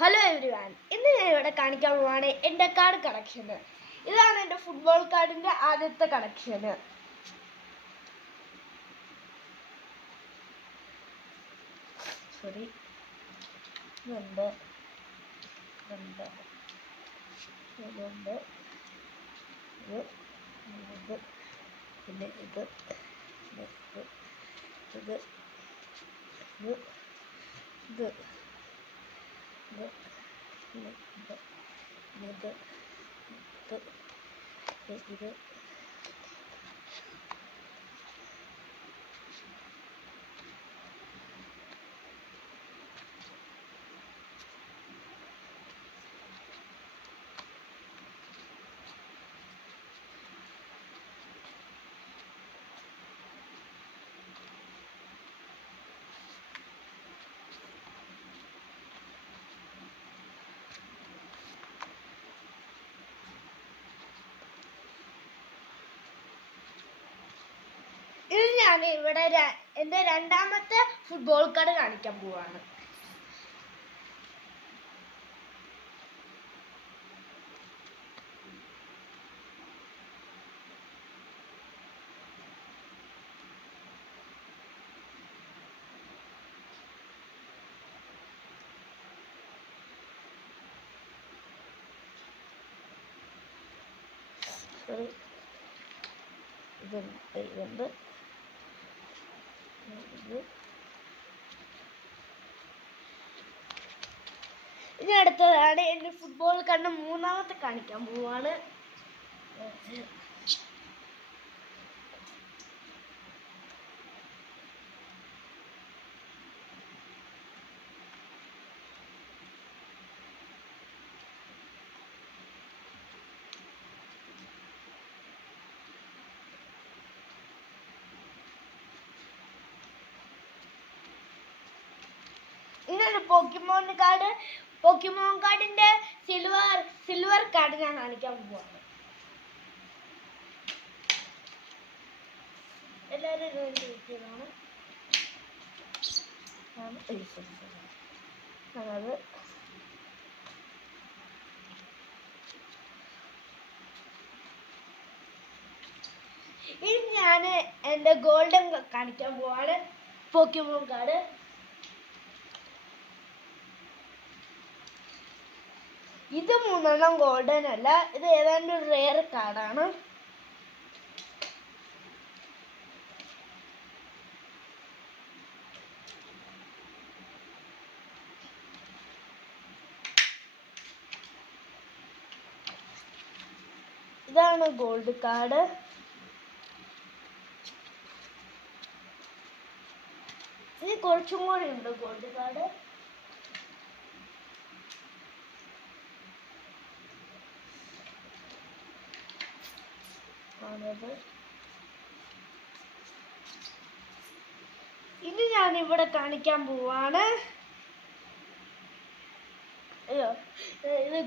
Hello everyone, ഇന്ന് ഞാൻ ഇവിടെ കാണിക്കാൻ പോവാണ് എൻ്റെ കാർഡ് കളക്ഷന്. ഇതാണ് എൻ്റെ ഫുട്ബോൾ കാർഡിൻ്റെ ആദ്യത്തെ കളക്ഷന്. സോറി, ഇതുണ്ട്, ഇതുണ്ട്, ഇതുണ്ട്, ഇത്, ഇത്, പിന്നെ ഇത്, ഇത്, ഇത്, ഇത്, ഇത്, ഇത്, ഇത് ഞാൻ ഇവിടെ എൻ്റെ രണ്ടാമത്തെ ഫുട്ബോൾ കാർഡ് കാണിക്കാൻ പോവാണ്. ഇതുണ്ട്, ഇനി അടുത്തതാണ് എൻ്റെ ഫുട്ബോൾ കാർഡിന്റെ മൂന്നാമത്തെ കാണിക്കാൻ പോവാണ്. ഇതൊരു പോക്കിമോൺ കാർഡ്. പോക്കിമോൺ കാർഡിന്റെ സിൽവർ കാർഡ് ഞാൻ കാണിക്കാൻ പോവാണ്. എല്ലാവരും അത് ഇനി ഞാൻ എൻ്റെ ഗോൾഡൻ കാണിക്കാൻ പോവാണ്. പോക്കിമോൺ കാർഡ് ഇത് മൂന്നെണ്ണം ഗോൾഡൻ അല്ല, ഇത് ഏതാണ്ട് ഒരു റെയർ കാർഡാണ്. ഇതാണ് ഗോൾഡ് കാർഡ്. ഇത് കുറച്ചും കൂടി ഉണ്ട് ഗോൾഡ് കാർഡ്. ഇനി ഞാൻ ഇവിടെ കാണിക്കാൻ പോവാണ്. അയ്യോ, ഇത്